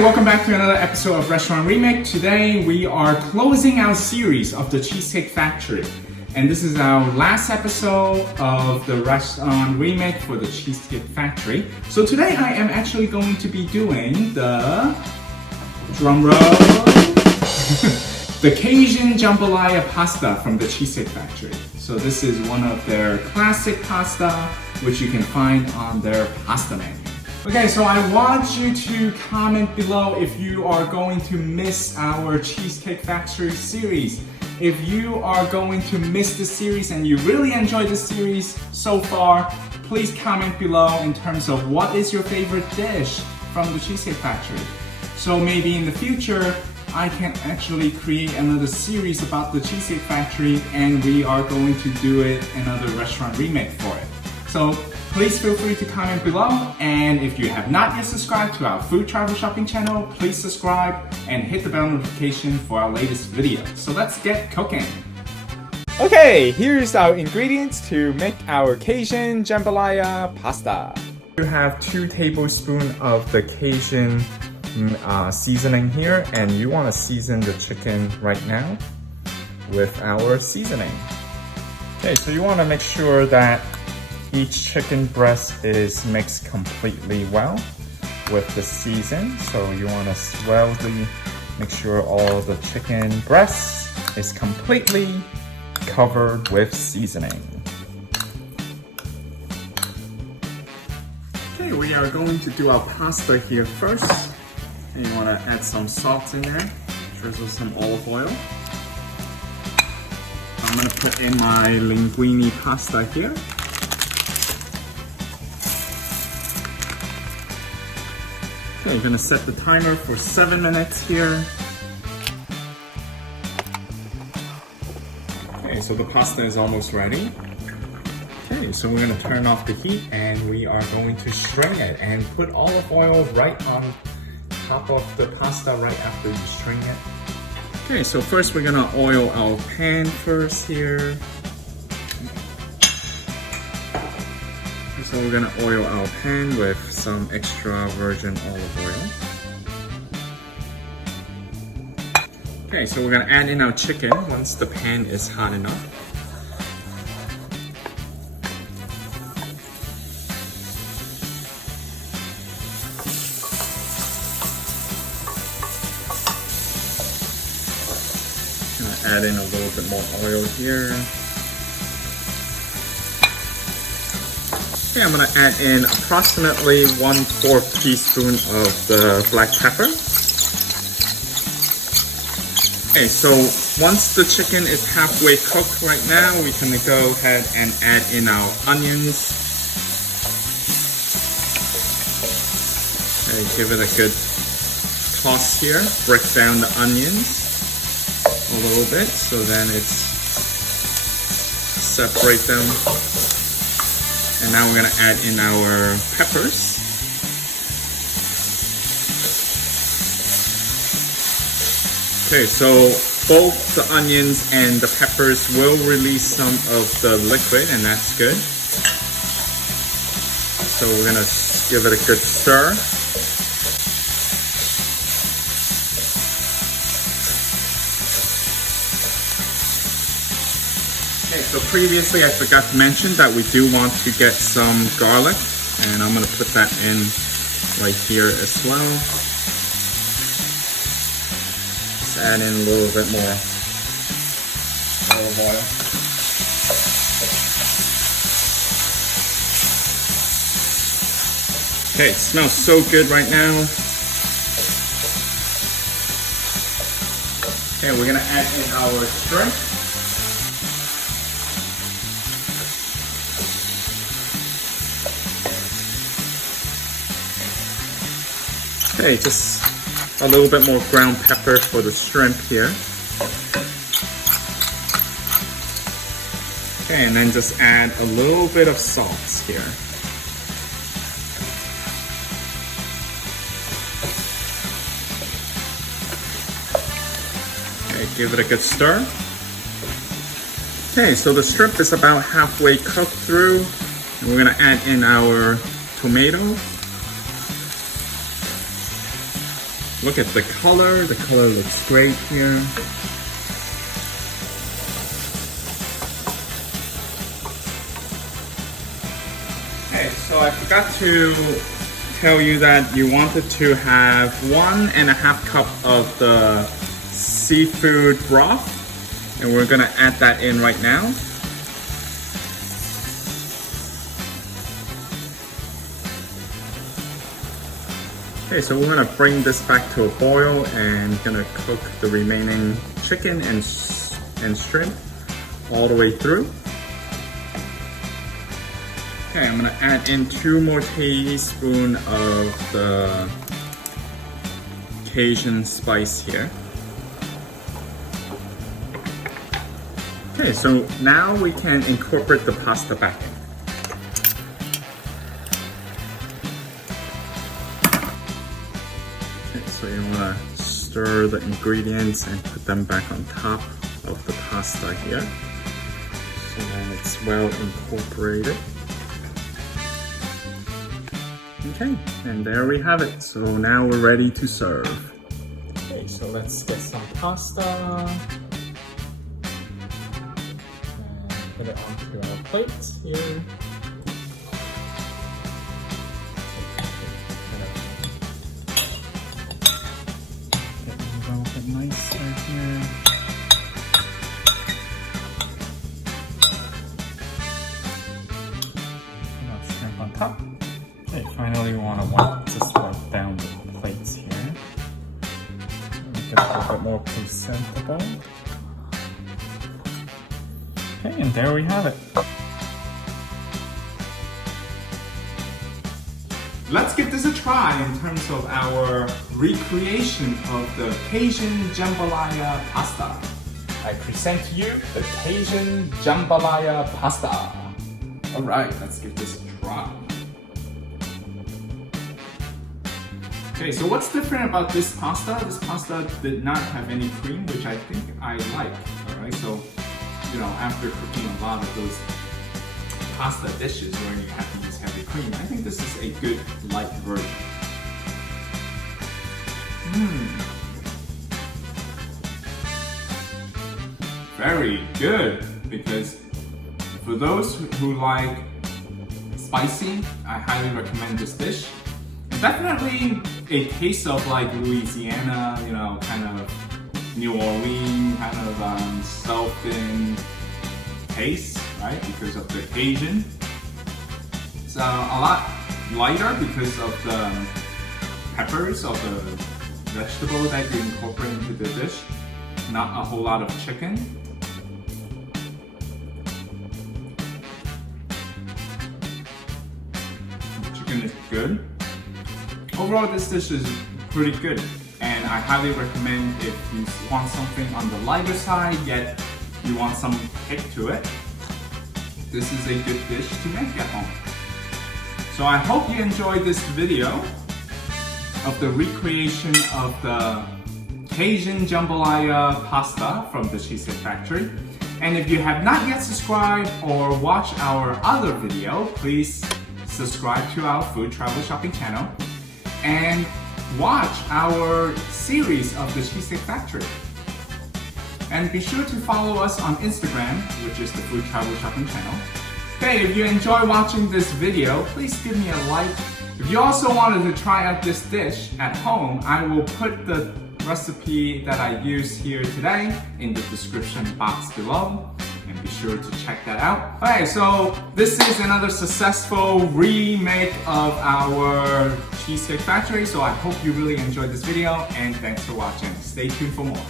Hi, welcome back to another episode of Restaurant Remake. Today we are closing our series of the Cheesecake Factory. And this is our last episode of the Restaurant Remake for the Cheesecake Factory. So today I am actually going to be doing the drum roll, the Cajun Jambalaya pasta from the Cheesecake Factory. So this is one of their classic pasta, which you can find on their pasta menu. Okay, so I want you to comment below if you are going to miss our Cheesecake Factory series. If you are going to miss the series and you really enjoyed the series so far, please comment below in terms of what is your favorite dish from the Cheesecake Factory. So maybe in the future, I can actually create another series about the Cheesecake Factory and we are going to do another restaurant remake for it. So please feel free to comment below, and if you have not yet subscribed to our food travel shopping channel, please subscribe and hit the bell notification for our latest video. So let's get cooking. Okay, here's our ingredients to make our Cajun Jambalaya pasta. You have 2 tablespoons of the Cajun seasoning here, and you want to season the chicken right now with our seasoning. Okay, so you want to make sure that each chicken breast is mixed completely well with the season. So you want to slowly make sure all the chicken breast is completely covered with seasoning. Okay, we are going to do our pasta here first. And you want to add some salt in there, drizzle some olive oil. I'm going to put in my linguine pasta here. Okay, I'm gonna set the timer for 7 minutes here. Okay, so the pasta is almost ready. Okay, so we're gonna turn off the heat and we are going to strain it and put olive oil right on top of the pasta right after you strain it. Okay, so first we're gonna oil our pan first here. So we're gonna oil our pan with some extra virgin olive oil. Okay, so we're gonna add in our chicken once the pan is hot enough. Gonna add in a little bit more oil here. Okay, I'm gonna add in approximately 1/4 teaspoon of the black pepper. Okay, so once the chicken is halfway cooked right now, we can go ahead and add in our onions. Okay, give it a good toss here. Break down the onions a little bit so then it's separate them. And now we're gonna add in our peppers. Okay, so both the onions and the peppers will release some of the liquid, and that's good. So we're gonna give it a good stir. Okay, so previously I forgot to mention that we do want to get some garlic, and I'm going to put that in right here as well. Just add in a little bit more olive oil. Okay, it smells so good right now. Okay, we're going to add in our shrimp. Okay, just a little bit more ground pepper for the shrimp here. Okay, and then just add a little bit of salt here. Okay, give it a good stir. Okay, so the shrimp is about halfway cooked through, and we're gonna add in our tomato. Look at the color looks great here. Okay, so I forgot to tell you that you wanted to have 1.5 cup of the seafood broth, and we're gonna add that in right now. Okay, so we're gonna bring this back to a boil and gonna cook the remaining chicken and shrimp all the way through. Okay, I'm gonna add in 2 more tablespoons of the Cajun spice here. Okay, so now we can incorporate the pasta back in. So you want to stir the ingredients and put them back on top of the pasta here. So then it's well incorporated. Okay, and there we have it. So now we're ready to serve. Okay, so let's get some pasta and put it onto our plate here. Nice right here. Shrimp on top. Okay, finally we want to just wipe down the plates here. Make it a little bit more presentable. Okay, and there we have it. Let's give this a try in terms of our recreation of the Cajun Jambalaya pasta. I present to you the Cajun Jambalaya pasta. Alright, let's give this a try. Okay, so what's different about this pasta? This pasta did not have any cream, which I think I like. Alright, so, you know, after cooking a lot of those pasta dishes where you have to use heavy cream, I think this is a good light version. Very good, because for those who like spicy, I highly recommend this dish. Definitely a taste of like Louisiana, you know, kind of New Orleans, kind of southern taste, right? Because of the Cajun. It's a lot lighter because of the peppers of the vegetable that you incorporate into the dish. Not a whole lot of chicken. The chicken is good. Overall, this dish is pretty good, and I highly recommend if you want something on the lighter side, yet you want some kick to it. This is a good dish to make at home. So I hope you enjoyed this video of the recreation of the Cajun Jambalaya pasta from the Cheesecake Factory. And if you have not yet subscribed or watched our other video, please subscribe to our food travel shopping channel and watch our series of the Cheesecake Factory. And be sure to follow us on Instagram, which is the Food Travel Shopping channel. Okay, if you enjoy watching this video, please give me a like. If you also wanted to try out this dish at home, I will put the recipe that I used here today in the description box below. And be sure to check that out. Alright, so this is another successful remake of our Cheesecake Factory. So I hope you really enjoyed this video, and thanks for watching. Stay tuned for more.